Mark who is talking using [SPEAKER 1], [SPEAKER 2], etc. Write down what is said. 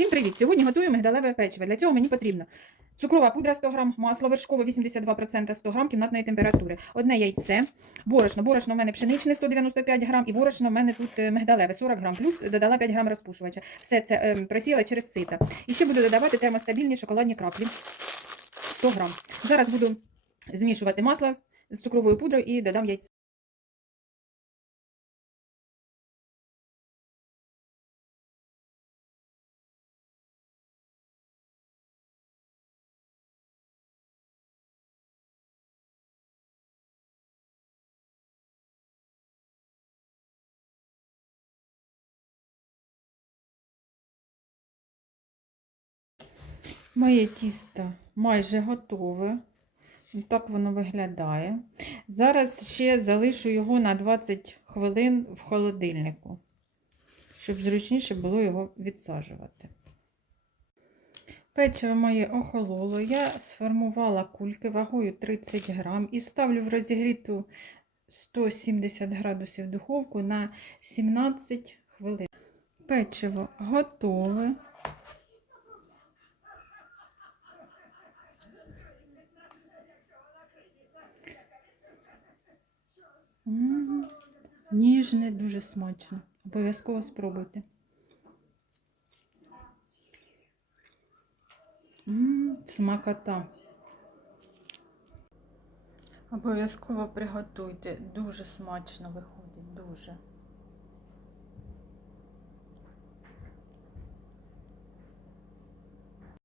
[SPEAKER 1] Всім привіт! Сьогодні готую мигдалеве печиво. Для цього мені потрібно цукрова пудра 100 грам, масло вершкове 82% 100 грам кімнатної температури, одне яйце, борошно. Борошно в мене пшеничне 195 грам і борошно в мене тут е, мигдалеве 40 грам, плюс додала 5 грам розпушувача. Все це е, просіяла через сито. І ще буду додавати термостабільні шоколадні краплі 100 грам. Зараз буду змішувати масло з цукровою пудрою і додам яйце. Моє тісто майже готове. Так воно виглядає. Зараз ще залишу його на 20 хвилин в холодильнику, щоб зручніше було його відсаджувати. Печиво моє охололо. Я сформувала кульки вагою 30 грам і ставлю в розігріту 170 градусів духовку на 17 хвилин. Печиво готове. М, Ніжне, дуже смачно. Обов'язково спробуйте. М, Смакота. Обов'язково приготуйте. Дуже смачно виходить, дуже.